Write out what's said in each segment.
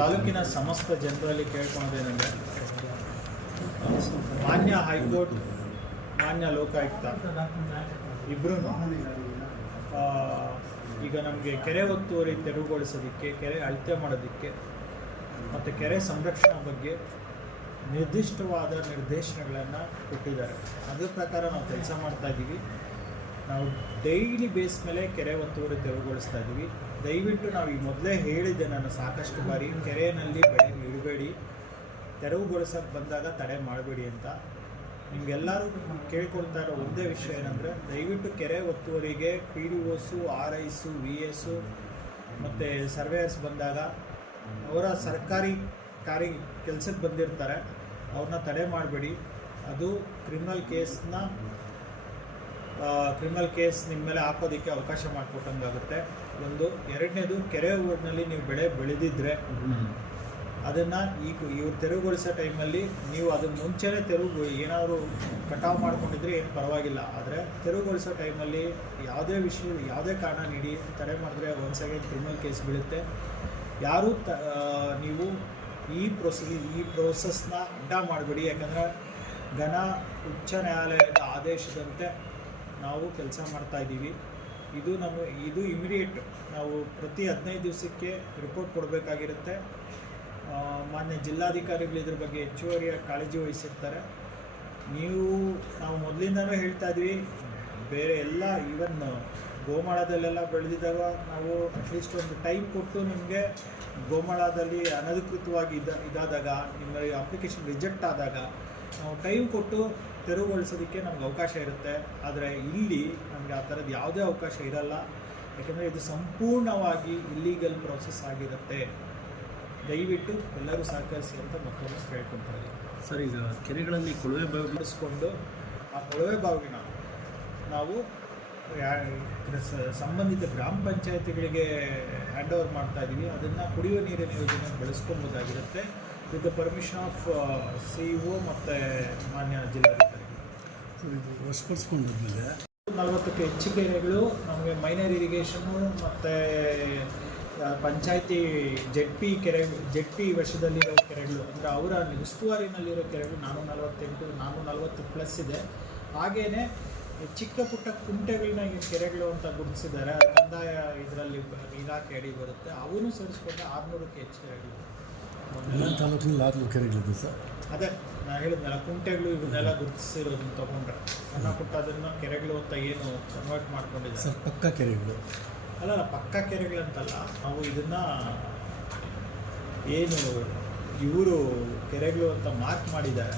ತಾಲೂಕಿನ ಸಮಸ್ತ ಜನರಲ್ಲಿ ಕೇಳ್ಕೊಳೋದೇನೆಂದರೆ ಮಾನ್ಯ ಹೈಕೋರ್ಟ್ ಮಾನ್ಯ ಲೋಕಾಯುಕ್ತ ಇಬ್ಬರೂ ಈಗ ನಮಗೆ ಕೆರೆ ಒತ್ತುವರಿ ತೆರವುಗೊಳಿಸೋದಕ್ಕೆ ಕೆರೆ ಅಳತೆ ಮಾಡೋದಕ್ಕೆ ಮತ್ತು ಕೆರೆ ಸಂರಕ್ಷಣೆ ಬಗ್ಗೆ ನಿರ್ದಿಷ್ಟವಾದ ನಿರ್ದೇಶನಗಳನ್ನು ಕೊಟ್ಟಿದ್ದಾರೆ. ಅದ್ರ ಪ್ರಕಾರ ನಾವು ಕೆಲಸ ಮಾಡ್ತಾ ಇದ್ದೀವಿ. ನಾವು ಡೈಲಿ ಬೇಸ್ ಮೇಲೆ ಕೆರೆ ಒತ್ತುವರಿ ತೆರವುಗೊಳಿಸ್ತಾ ಇದ್ದೀವಿ. ದಯವಿಟ್ಟು ನಾವು ಈ ಮೊದಲೇ ಹೇಳಿದ್ದೆ ನಾನು ಸಾಕಷ್ಟು ಬಾರಿ, ಕೆರೆಯಲ್ಲಿ ಬೆಳೆ ಇಡಬೇಡಿ ತೆರವುಗೊಳಿಸೋಕೆ ಬಂದಾಗ ತಡೆ ಮಾಡಬೇಡಿ ಅಂತ. ನಿಮಗೆಲ್ಲರೂ ಕೇಳ್ಕೊಳ್ತಾ ಇರೋ ಒಂದೇ ವಿಷಯ ಏನಂದರೆ, ದಯವಿಟ್ಟು ಕೆರೆ ಒತ್ತುವರಿಗೆ P D Os R Is V S ಮತ್ತು ಸರ್ವೇಯರ್ಸ್ ಬಂದಾಗ ಅವರ ಸರ್ಕಾರಿ ಕಾರ್ಯ ಕೆಲಸಕ್ಕೆ ಬಂದಿರ್ತಾರೆ, ಅವ್ರನ್ನ ತಡೆ ಮಾಡಬೇಡಿ. ಅದು ಕ್ರಿಮಿನಲ್ ಕೇಸ್ನ ಕ್ರಿಮಿನಲ್ ಕೇಸ್ ನಿಮ್ಮ ಮೇಲೆ ಹಾಕೋದಕ್ಕೆ ಅವಕಾಶ ಮಾಡಿಕೊಟ್ಟಂಗಾಗುತ್ತೆ. ಒಂದು, ಎರಡನೇದು, ಕೆರೆ ಊರಿನಲ್ಲಿ ನೀವು ಬೆಳೆ ಬೆಳೆದಿದ್ರೆ ಅದನ್ನು ಈಗ ಇವ್ರು ತೆರವುಗೊಳಿಸೋ ಟೈಮಲ್ಲಿ ನೀವು ಅದನ್ನ ಮುಂಚೆನೇ ತೆರವು, ಏನಾದರೂ ಕಟಾವು ಮಾಡ್ಕೊಂಡಿದ್ರೆ ಏನು ಪರವಾಗಿಲ್ಲ. ಆದರೆ ತೆರವುಗೊಳಿಸೋ ಟೈಮಲ್ಲಿ ಯಾವುದೇ ವಿಷಯ, ಯಾವುದೇ ಕಾರಣ ನೀಡಿ ತಡೆ ಮಾಡಿದ್ರೆ ಒಂದು ಸೆಕೆಂಡ್ ಕ್ರಿಮಿನಲ್ ಕೇಸ್ ಬೀಳುತ್ತೆ. ಯಾರೂ ತ ನೀವು ಈ ಪ್ರೊಸೆ ಈ ಪ್ರೋಸೆಸ್ನ ಅಡ್ಡ ಮಾಡಬೇಡಿ. ಯಾಕಂದರೆ ಘನ, ಉಚ್ಚ ನ್ಯಾಯಾಲಯದ ಆದೇಶದಂತೆ ನಾವು ಕೆಲಸ ಮಾಡ್ತಾ ಇದ್ದೀವಿ. ಇದು ನಮ್ಮ, ಇದು ಇಮಿಡಿಯೇಟ್ ನಾವು ಪ್ರತಿ ಹದಿನೈದು ದಿವಸಕ್ಕೆ ರಿಪೋರ್ಟ್ ಕೊಡಬೇಕಾಗಿರುತ್ತೆ. ಮಾನ್ಯ ಜಿಲ್ಲಾಧಿಕಾರಿಗಳು ಇದ್ರ ಬಗ್ಗೆ ಹೆಚ್ಚುವರಿಯಾಗಿ ಕಾಳಜಿ ವಹಿಸಿರ್ತಾರೆ. ನೀವು, ನಾವು ಮೊದಲಿಂದನೂ ಹೇಳ್ತಾ ಇದ್ವಿ, ಬೇರೆ ಎಲ್ಲ ಈವನ್ ಗೋಮಾಳದಲ್ಲೆಲ್ಲ ಬೆಳೆದಿದ್ದಾಗ ನಾವು ಅಟ್ಲೀಸ್ಟ್ ಒಂದು ಟೈಮ್ ಕೊಟ್ಟು ನಿಮಗೆ ಗೋಮಾಳದಲ್ಲಿ ಅನಧಿಕೃತವಾಗಿ ಇದ್ದ ಇದಾದಾಗ ನಿಮ್ಮ ಅಪ್ಲಿಕೇಶನ್ ರಿಜೆಕ್ಟ್ ಆದಾಗ ನಾವು ಟೈಮ್ ಕೊಟ್ಟು ತೆರವುಗೊಳಿಸೋದಕ್ಕೆ ನಮ್ಗೆ ಅವಕಾಶ ಇರುತ್ತೆ. ಆದರೆ ಇಲ್ಲಿ ನಮಗೆ ಆ ಥರದ್ದು ಯಾವುದೇ ಅವಕಾಶ ಇರಲ್ಲ. ಯಾಕೆಂದರೆ ಇದು ಸಂಪೂರ್ಣವಾಗಿ ಇಲ್ಲೀಗಲ್ ಪ್ರೋಸೆಸ್ ಆಗಿರುತ್ತೆ. ದಯವಿಟ್ಟು ಎಲ್ಲರೂ ಸಹಕರಿಸಿ ಅಂತ ಮತ್ತೊಮ್ಮೆ ಕೇಳ್ಕೊತಾರೆ ಸರಿ ಈಗ ಕೆರೆಗಳಲ್ಲಿ ಕೊಳವೆ ಬಾವಿ ಬಳಸ್ಕೊಂಡು ಆ ಕೊಳವೆ ಬಾವಿನ ನಾವು ಸಂಬಂಧಿತ ಗ್ರಾಮ ಪಂಚಾಯತಿಗಳಿಗೆ ಹ್ಯಾಂಡ್ ಓವರ್ ಮಾಡ್ತಾ ಇದ್ದೀವಿ ಅದನ್ನು ಕುಡಿಯುವ ನೀರಿನ ಯೋಜನೆ ಬಳಸ್ಕೊಬೋದಾಗಿರುತ್ತೆ with the permission of C O ಮತ್ತು ಮಾನ್ಯ ಜಿಲ್ಲಾಧಿಕಾರಿ ವಶಪಡಿಸ್ಕೊಂಡ್ಮೇಲೆ ನಲವತ್ತಕ್ಕೆ ಹೆಚ್ಚು ಕೆರೆಗಳು ನಮಗೆ ಮೈನರ್ ಇರಿಗೇಷನ್ನು ಮತ್ತು ಪಂಚಾಯತಿ ಜೆಡ್ ಪಿ ಕೆರೆ ಜೆಡ್ ಪಿ ವಶದಲ್ಲಿರೋ ಕೆರೆಗಳು ಅಂದರೆ ಅವರ ಉಸ್ತುವಾರಿನಲ್ಲಿರೋ ಕೆರೆಗಳು ನಾನ್ನೂರ ನಲವತ್ತೆಂಟು ನಾನ್ನೂರ ನಲವತ್ತು ಪ್ಲಸ್ ಇದೆ. ಹಾಗೇನೆ ಚಿಕ್ಕ ಪುಟ್ಟ ಕುಂಟೆಗಳನ್ನ ಈ ಕೆರೆಗಳು ಅಂತ ಗುರುತಿಸಿದ್ದಾರೆ ಕಂದಾಯ ಇದರಲ್ಲಿ ಇಲಾಖೆ ಅಡಿ ಬರುತ್ತೆ. ಅವನು ಸೇರಿಸ್ಕೊಂಡು ಆರುನೂರಕ್ಕೆ ಹೆಚ್ಚು ಅಡಿ ಎಲ್ಲ ತಾಲೂಕಿನಲ್ಲಿ ಆರು ಕೆರೆಗಳಿದೆ ಸರ್. ಅದೇ ನಾನು ಹೇಳಿದ್ನಲ್ಲ ಕುಂಟೆಗಳು ಇವನ್ನೆಲ್ಲ ಗುರುತಿಸಿರೋದನ್ನ ತಗೊಂಡ್ರೆ. ಸಣ್ಣ ಪುಟ್ಟ ಅದನ್ನು ಕೆರೆಗಳು ಅಂತ ಏನು ಕನ್ವರ್ಟ್ ಮಾಡ್ಕೊಂಡಿದ್ದಾರೆ ಸರ್ ಪಕ್ಕ ಕೆರೆಗಳು. ಅಲ್ಲ ಪಕ್ಕ ಕೆರೆಗಳಂತಲ್ಲ ನಾವು ಇದನ್ನ ಏನು ಇವರು ಕೆರೆಗಳು ಅಂತ ಮಾರ್ಕ್ ಮಾಡಿದ್ದಾರೆ.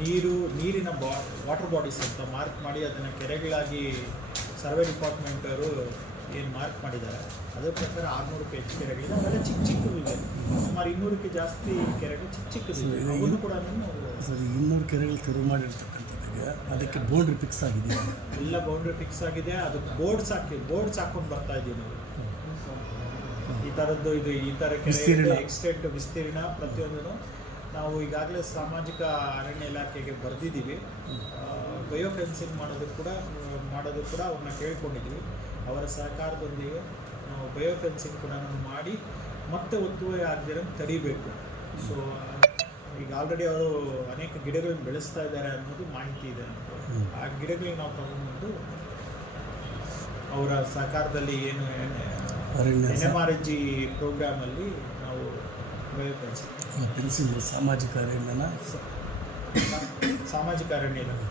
ನೀರು ನೀರಿನ ಬಾ ವಾಟರ್ ಬಾಡೀಸ್ ಅಂತ ಮಾರ್ಕ್ ಮಾಡಿ ಅದನ್ನು ಕೆರೆಗಳಾಗಿ ಸರ್ವೆ ಡಿಪಾರ್ಟ್ಮೆಂಟ್ ಅವರು ಏನು ಮಾರ್ಕ್ ಮಾಡಿದ್ದಾರೆ. ಅದರ ಪ್ರಕಾರ ಆರುನೂರಕ್ಕೆ ಹೆಚ್ಚು ಕೆರೆಗಳಿದೆ ಅವೆಲ್ಲ ಚಿಕ್ಕ ಚಿಕ್ಕದಿದೆ ಸುಮಾರು ಇನ್ನೂರಕ್ಕೆ ಜಾಸ್ತಿ ಕೆರೆಗಳು ಚಿಕ್ಕ ಚಿಕ್ಕದಿದೆ ಅವನು ಕೂಡ ಸರ್ ಇನ್ನೂರು ಕೆರೆಗಳು ತೆರವು ಮಾಡಿರ್ತಕ್ಕಂಥದ್ದಿದೆ. ಅದಕ್ಕೆ ಬೌಂಡ್ರಿ ಫಿಕ್ಸ್ ಆಗಿದೆ. ಎಲ್ಲ ಬೌಂಡ್ರಿ ಫಿಕ್ಸ್ ಆಗಿದೆ. ಅದು ಬೋರ್ಡ್ಸ್ ಹಾಕಿ ಬೋರ್ಡ್ಸ್ ಹಾಕೊಂಡು ಬರ್ತಾ ಇದ್ದೀವಿ ನಾವು. ಈ ಥರದ್ದು ಇದು ಈ ಥರ ಕೆರೆ ಎಕ್ಸ್ಟೆಂಟ್ ವಿಸ್ತೀರ್ಣ ಪ್ರತಿಯೊಂದನ್ನು ನಾವು ಈಗಾಗಲೇ ಸಾಮಾಜಿಕ ಅರಣ್ಯ ಇಲಾಖೆಗೆ ಬರೆದಿದ್ದೀವಿ. ಬಯೋ ಫೆನ್ಸಿಂಗ್ ಮಾಡೋದು ಕೂಡ ಮಾಡೋದು ಕೂಡ ಅವ್ರನ್ನ ಕೇಳ್ಕೊಂಡಿದ್ದೀವಿ. ಅವರ ಸಹಕಾರದೊಂದಿಗೆ ನಾವು ಬಯೋ ಫೆನ್ಸಿಂಗ್ ಕೂಡ ಮಾಡಿ ಮತ್ತೆ ಒತ್ತುವರಿ ಆಗದಿರೋ ತಡಿಬೇಕು. ಸೊ ಈಗ ಆಲ್ರೆಡಿ ಅವರು ಅನೇಕ ಗಿಡಗಳನ್ನು ಬೆಳೆಸ್ತಾ ಇದ್ದಾರೆ ಅನ್ನೋದು ಮಾಹಿತಿ ಇದೆ. ಆ ಗಿಡಗಳಿಗೆ ನಾವು ತಗೊಂಡ್ಬಂದು ಅವರ ಸಹಕಾರದಲ್ಲಿ ಏನು ಎನ್ ಎಂ ಆರ್ ಜಿ ಪ್ರೋಗ್ರಾಮಲ್ಲಿ ನಾವು ಬಯೋ ಫೆನ್ಸಿಂಗ್ ಫೆನ್ಸಿಂಗ್ ಸಾಮಾಜಿಕ ಅರಣ್ಯನ? ಸಾಮಾಜಿಕ ಅರಣ್ಯ ಇಲಾಖೆ